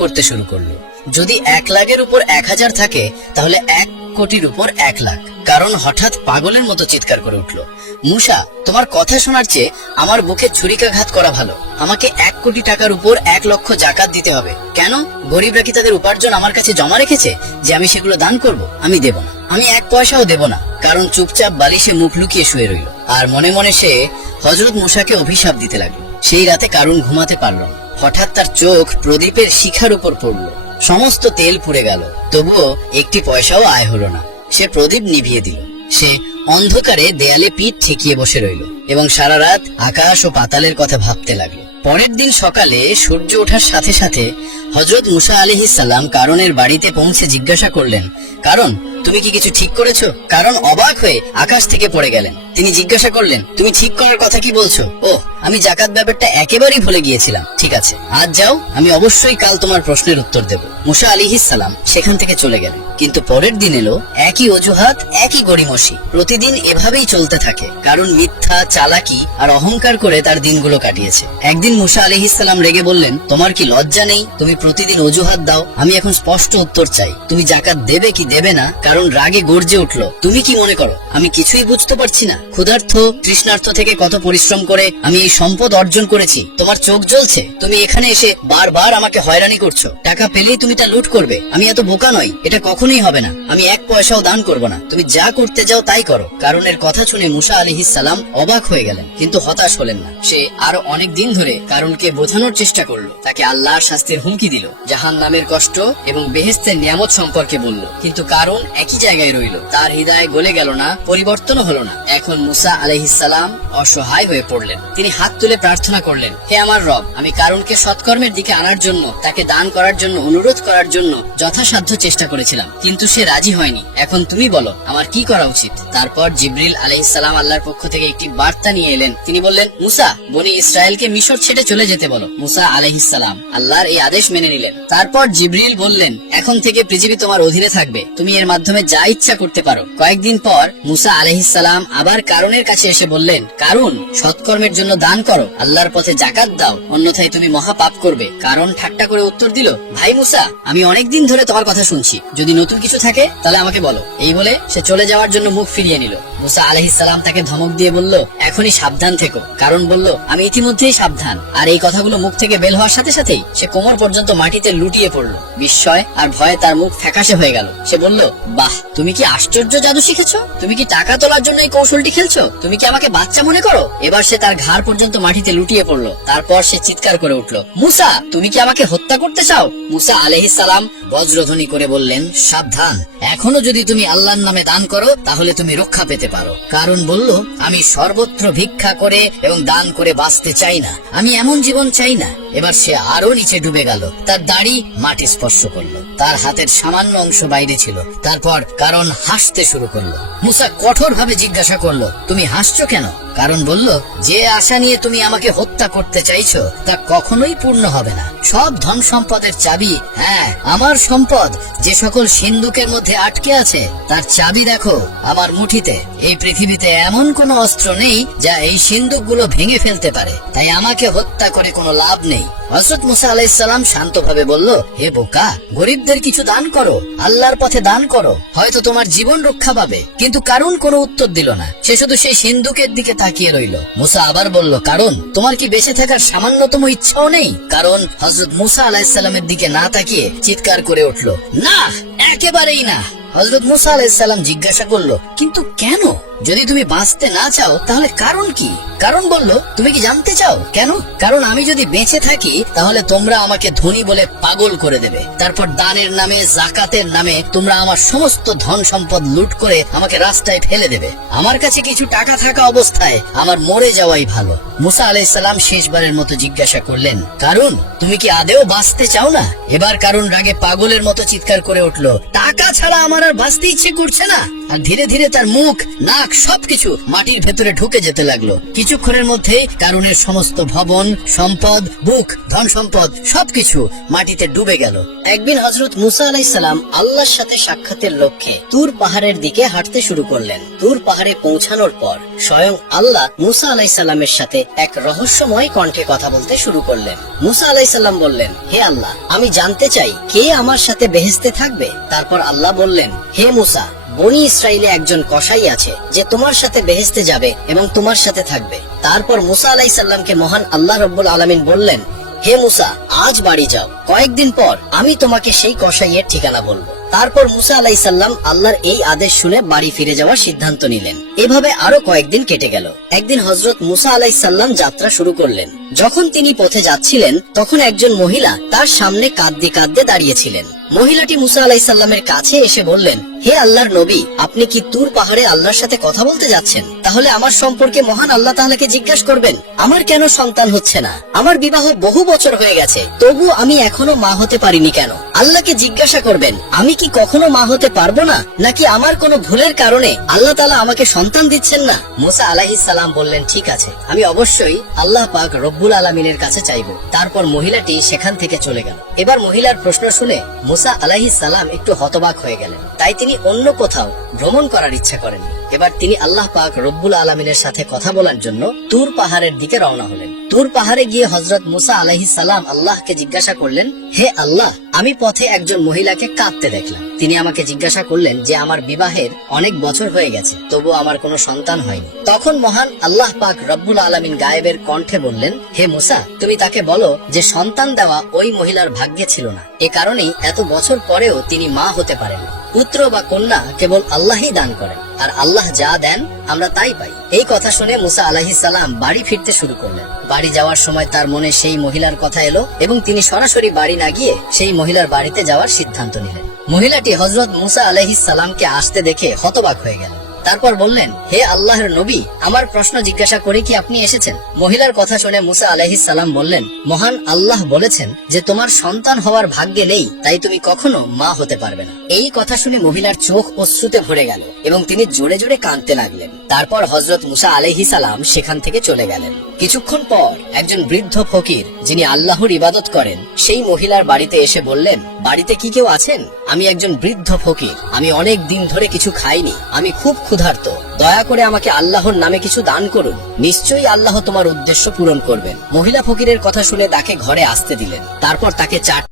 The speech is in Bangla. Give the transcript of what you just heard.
করতে শুরু করলো। যদি 1 লাখের উপর 1000 থাকে তাহলে 1 কোটির উপর 1 লাখ। কারণ হঠাৎ পাগলের মতো চিৎকার করে উঠল, মুসা, তোমার কথা শোনার চেয়ে আমার বুকে ছুরিকাঘাত করা ভালো। আমাকে 1 কোটি টাকার উপর 1 লক্ষ জাকাত দিতে হবে। কেন? গরিবরা কি তাদের উপার্জন আমার কাছে জমা রেখেছে যে আমি সেগুলো দান করব? আমি দেব না, আমি 1 পয়সাও দেব না। কারণ চুপচাপ বালিশে মুখ লুকিয়ে শুয়ে রইল। আর মনে মনে সে হযরত মুসাকে অভিশাপ দিতে লাগলো। সেই রাতে কারুন ঘুমাতে পারল না। হঠাৎ তার চোখ প্রদীপের শিখার উপর পড়ল। সমস্ত তেল পুড়ে গেল, তবুও 1 পয়সাও আয় হলো না। সে প্রদীপ নিভিয়ে দিল। সে অন্ধকারে দেয়ালে পিঠ ঠেকিয়ে বসে রইল এবং সারা রাত আকাশ ও পাতালের কথা ভাবতে লাগলো। পরের দিন সকালে সূর্য ওঠার সাথে সাথে হযরত মুসা আলাইহিস সালাম কারণের বাড়িতে পৌঁছে জিজ্ঞাসা করলেন, কারণ তুমি কি কিছু ঠিক করেছো? কারণ অবাক হয়ে আকাশ থেকে পড়ে গেলেন। তিনি জিজ্ঞাসা করলেন, তুমি ঠিক করার কথা কি বলছো? ওহ, আমি জাকাত ব্যাপারটা একেবারেই ভুলে গিয়েছিলাম। ঠিক আছে, আজ যাও, আমি অবশ্যই কাল তোমার প্রশ্নের উত্তর দেব। মুসা আলাইহিস সালাম সেখান থেকে চলে গেলেন। কিন্তু পরের দিন এলো একই অজুহাত, একই গড়িমসি। প্রতিদিন এভাবেই চলতে থাকে। কারণ মিথ্যা, চালাকি আর অহংকার করে তার দিনগুলো কাটিয়েছে। একদিন মুসা আলাইহিস সালাম রেগে বললেন, তোমার কি লজ্জা নেই? তুমি প্রতিদিন অজুহাত দাও। আমি এখন স্পষ্ট উত্তর চাই, তুমি জাকাত দেবে কি দেবে না? কারণ রাগে গর্জে উঠল, তুমি কি মনে করো আমি কিছুই বুঝতে পারছি না? ক্ষুধার্থ তৃষ্ণার্থ থেকে কত পরিশ্রম করে আমি এই সম্পদ অর্জন করেছি। তোমার চোখ জ্বলছে? তুমি এখানে এসে বারবার আমাকে হয়রানি করছো। টাকা পেলেই তুমি তা লুট করবে। আমি এত বোকা নই, এটা কখনোই হবে না। আমি 1 পয়সাও দান করব না। তুমি যা করতে যাও তাই করো। কারণের কথা শুনে মুসা আলাইহিস সালাম অবাক হয়ে গেলেন, কিন্তু হতাশ হলেন না। সে আরো অনেক দিন ধরে কারণকে বোঝানোর চেষ্টা করলো। তাকে আল্লাহর শাস্তির হুমকি দিল, জাহান্নামের কষ্ট এবং বেহেশতের নিয়ামত সম্পর্কে বলল। কিন্তু কারণ একই জায়গায় রইল। তার হৃদয় গলে গেল না, পরিবর্তনও হলো না। এখন মুসা আলাইহিস সালাম অসহায় হয়ে পড়লেন। তিনি হাত তুলে প্রার্থনা করলেন, হে আমার রব, আমি কারণকে সৎকর্মের দিকে আনার জন্য, তাকে দান করার জন্য অনুরোধ করার জন্য যথাসাধ্য চেষ্টা করেছিলাম, কিন্তু সে রাজি হয়নি। এখন তুমি বলো আমার কি করা উচিত? তারপর জিবরিল আলাইহিস সালাম আল্লাহর পক্ষ থেকে একটি বার্তা নিয়ে এলেন। তিনি বললেন, মুসা, বনি ইসরায়েলকে মিশর ছেড়ে চলে যেতে বলো। মুসা আলাইহিস সালাম আল্লাহর এই আদেশ মেনে নিলেন। তারপর জিবরিল বললেন, এখন থেকে পৃথিবী তোমার অধীনে থাকবে, তুমি এর মাধ্যমে যা ইচ্ছা করতে পারো। কয়েকদিন পর মুসা আলাইহিস সালাম আবার কারণের কাছে এসে বললেন, কারণ সৎকর্মের জন্য দান করো, আল্লাহর পথে জাকাত দাও, অন্যথায় তুমি মহা পাপ করবে। কারণ ঠাট্টা করে উত্তর দিল, ভাই মুসা, আমি অনেকদিন ধরে তোমার কথা শুনছি, যদি নতুন কিছু থাকে তাহলে আমাকে বলো। এই বলে সে চলে যাওয়ার জন্য মুখ ফিরিয়ে নিল। মুসা আলাইহিস সালাম তাকে ধমক দিয়ে বলল, এখনই সাবধান থেকো। কারণ বলল, আমি ইতিমধ্যেই সাবধান। আর এই কথাগুলো মুখ থেকে বের হওয়ার সাথে সাথেই সে কোমর পর্যন্ত মাটিতে লুটিয়ে পড়ল। বিস্ময় আর ভয়ে তার মুখ ফ্যাকাশে হয়ে গেল। সে বলল, বাহ, তুমি কি আশ্চর্য জাদু শিখেছো? তুমি কি টাকা তোলার জন্য এই কৌশলটি খেলছো? তুমি কি আমাকে বাচ্চা মনে করো? এবার সে তার ঘাড় পর্যন্ত মাটিতে লুটিয়ে পড়লো। তারপর সে চিৎকার করে উঠল, মুসা, তুমি কি আমাকে হত্যা করতে চাও? মুসা আলাইহিস সালাম বজ্রধ্বনি করে বললেন, সাবধান, এখনো যদি তুমি আল্লাহর নামে দান করো তাহলে তুমি রক্ষা পেতে পারো। কারণ বলল, আমি সর্বত্র ভিক্ষা করে এবং দান করে বাঁচতে চাই না, আমি এমন জীবন চাই না। এবার সে আরো নিচে ডুবে গেল। তার দাড়ি মাটি স্পর্শ করলো, তার হাতের সামান্য অংশ বাইরে ছিল। তারপর কারণ হাসতে শুরু করলো। মুসা কঠোর ভাবে জিজ্ঞাসা করলো, তুমি হাসছো কেন? কারণ বলল, যে আশা নিয়ে তুমি আমাকে হত্যা করতে চাইছো তা কখনোই পূর্ণ হবে না। সব ধন সম্পদের চাবি, হ্যাঁ আমার সম্পদ যে সকল সিন্ধুকের মধ্যে আটকে আছে তার চাবি দেখো আমার মুঠিতে। এই পৃথিবীতে এমন কোনো অস্ত্র নেই যা এই সিন্ধুকগুলো ভেঙে ফেলতে পারে, তাই আমাকে হত্যা করে কোনো লাভ নেই। হযরত মুসা আলাইহিস সালাম শান্তভাবে বলল, হে বোকা, গরিবদের কিছু দান করো, আল্লাহর পথে দান করো, হয়তো তোমার জীবন রক্ষা পাবে। কিন্তু কারণ কোনো উত্তর দিল না। সে শুধু সেই সিন্ধুকের দিকে তাকিয়ে রইল। মুসা আবার বলল, কারণ তোমার কি বেঁচে থাকার সামান্যতম ইচ্ছাও নেই? কারণ হযরত মুসা আলাইহিস সালামের দিকে না তাকিয়ে চিৎকার করে উঠল, না, একেবারেই না। হযরত মুসা আলাইহিস সালাম জিজ্ঞাসা করলো, কিন্তু কেন? যদি তুমি বাঁচতে না চাও তাহলে কারণ কি? কারণ বলল, তুমি কি জানতে চাও কেন? কারণ আমি যদি বেঁচে থাকি তাহলে তোমরা আমাকে ধনী বলে পাগল করে দেবে। তারপর দানের নামে, যাকাতের নামে তোমরা আমার সমস্ত ধন সম্পদ লুট করে আমাকে রাস্তায় ফেলে দেবে। আমার কাছে কিছু টাকা থাকা অবস্থায় আমার মরে যাওয়াই ভালো। মুসা আলাইহিস সালাম শেষবারের মতো জিজ্ঞাসা করলেন, কারণ তুমি কি আদেও বাঁচতে চাও না? এবার কারণ রাগে পাগলের মতো চিৎকার করে উঠল, টাকা ছাড়া আমার আর বাঁচতে ইচ্ছে করছে না। আর ধীরে ধীরে তার মুখ, নাক সবকিছু মাটির ভেতরে ঢুকে যেতে লাগলো। কিছুক্ষণের মধ্যে কারুনের সমস্ত ভবন, সম্পদ, বুক, ধন সম্পদ সবকিছু মাটিতে ডুবে গেল। একদিন হযরত মুসা আলাইহিস সালাম আল্লাহর সাথে সাক্ষাতের লক্ষ্যে তুর পাহাড়ের দিকে হাঁটতে শুরু করলেন। তুর পাহাড়ে পৌঁছানোর পর স্বয়ং আল্লাহ মুসা আলাইহিস সালামের সাথে এক রহস্যময় কণ্ঠে কথা বলতে শুরু করলেন। মুসা আলাইহিস সালাম বললেন, হে আল্লাহ, আমি জানতে চাই কে আমার সাথে বেহেশতে থাকবে। তারপর আল্লাহ বললেন, হে মুসা, বনি ইসরাইলে একজন কসাই আছে যে তোমার সাথে বেহেশতে যাবে এবং তোমার সাথে থাকবে। তারপর মুসা আলাইহিস সালামকে মহান আল্লাহ রাব্বুল আলামিন বললেন, হে মুসা, আজ বাড়ি যাও, কয়েকদিন পর আমি তোমাকে সেই কসাইয়ের ঠিকানা বলবো। তারপর মুসা আলাইহিস সালাম আল্লাহর এই আদেশ শুনে বাড়ি ফিরে যাওয়ার সিদ্ধান্ত নিলেন। এভাবে আরো কয়েকদিন কেটে গেল। একদিন হযরত মুসা আলাইহিস সালাম যাত্রা শুরু করলেন। যখন তিনি পথে যাচ্ছিলেন তখন একজন মহিলা তার সামনে কাঁদতে কাঁদতে দাঁড়িয়েছিলেন। মহিলাটি মুসা আলাইহিস সালামের কাছে এসে বললেন, হে আল্লাহর নবী, আপনি কি তুর পাহাড়ে আল্লাহর সাথে কথা বলতে যাচ্ছেন? তাহলে আমার সম্পর্কে মহান আল্লাহ তাআলাকে জিজ্ঞাসা করবেন, আমার কেন সন্তান হচ্ছে না? আমার বিবাহ বহু বছর হয়ে গেছে, তবু আমি এখনো মা হতে পারিনি কেন? আল্লাহকে জিজ্ঞাসা করবেন, আমি কি কখনো মা হতে পারবো না, নাকি আমার কোনো ভুলের কারণে আল্লাহ তাআলা আমাকে সন্তান দিচ্ছেন না? মুসা আলাইহিস সালাম বললেন, ঠিক আছে, আমি অবশ্যই আল্লাহ পাক রব্বুল আলামিনের কাছে চাইবো। তারপর মহিলাটি সেখান থেকে চলে গেল। এবার মহিলার প্রশ্ন শুনে মুসা আলাইহিস সালাম একটু হতবাক হয়ে গেলেন। তাই তিনি অন্য কোথাও ভ্রমণ করার ইচ্ছা করেননি। এবার তিনি আল্লাহ পাক রব্বুল আলামিনের সাথে কথা বলার জন্য তুর পাহাড়ের দিকে রওনা হলেন। তুর পাহাড়ে গিয়ে হযরত মুসা আলাইহিস সালাম আল্লাহকে জিজ্ঞাসা করলেন, হে আল্লাহ, আমি পথে একজন মহিলাকে কাঁদতে দেখলাম। তিনি আমাকে জিজ্ঞাসা করলেন যে আমার বিবাহের অনেক বছর হয়ে গেছে, তবু আমার কোনো সন্তান হয়নি। তখন মহান আল্লাহ পাক রব্বুল আলামিন গায়েবের কণ্ঠে বললেন, হে মুসা, তুমি তাকে বলো যে সন্তান দেওয়া ওই মহিলার ভাগ্যে ছিল না। এ কারণেই এত বছর পরেও তিনি মা হতে পারেন। পুত্র বা কন্যা কেবল আল্লাহই দান করেন, আর আল্লাহ যা দেন আমরা তাই পাই। এই কথা শুনে মুসা আলাইহিস সালাম বাড়ি ফিরতে শুরু করলেন। বাড়ি যাওয়ার সময় তার মনে সেই মহিলার কথা এলো এবং তিনি সরাসরি বাড়ি না গিয়ে সেই মহিলার বাড়িতে যাওয়ার সিদ্ধান্ত নিলেন। মহিলাটি হযরত মুসা আলাইহিস সালামকে আসতে দেখে হতবাক হয়ে গেল। তারপর বললেন, হে আল্লাহর নবী, আমার প্রশ্ন জিজ্ঞাসা করে কি আপনি এসেছেন? মহিলার কথা শুনে মুসা আলাইহিস সালাম বললেন, মহান আল্লাহ বলেছেন যে তোমার সন্তান হওয়ার ভাগ্যে নেই, তাই তুমি কখনো মা হতে পারবে না। এই কথা শুনে মহিলার চোখ অশ্রুতে ভরে গেল এবং তিনি জোরে জোরে কাঁদতে লাগলেন। তারপর হযরত মুসা আলাইহিস সালাম সেখান থেকে চলে গেলেন। কিছুক্ষণ পর একজন বৃদ্ধ ফকির যিনি আল্লাহর ইবাদত করেন সেই মহিলার বাড়িতে এসে বললেন, বাড়িতে কি কেউ আছেন? আমি একজন বৃদ্ধ ফকির, আমি অনেক দিন ধরে কিছু খাইনি, আমি খুব ক্ষুধার্ত, দয়া করে আমাকে আল্লাহর নামে কিছু দান করুন, নিশ্চয়ই আল্লাহ তোমার উদ্দেশ্য পূরণ করবেন। মহিলা ফকিরের কথা শুনে তাকে ঘরে আসতে দিলেন। তারপর তাকে 4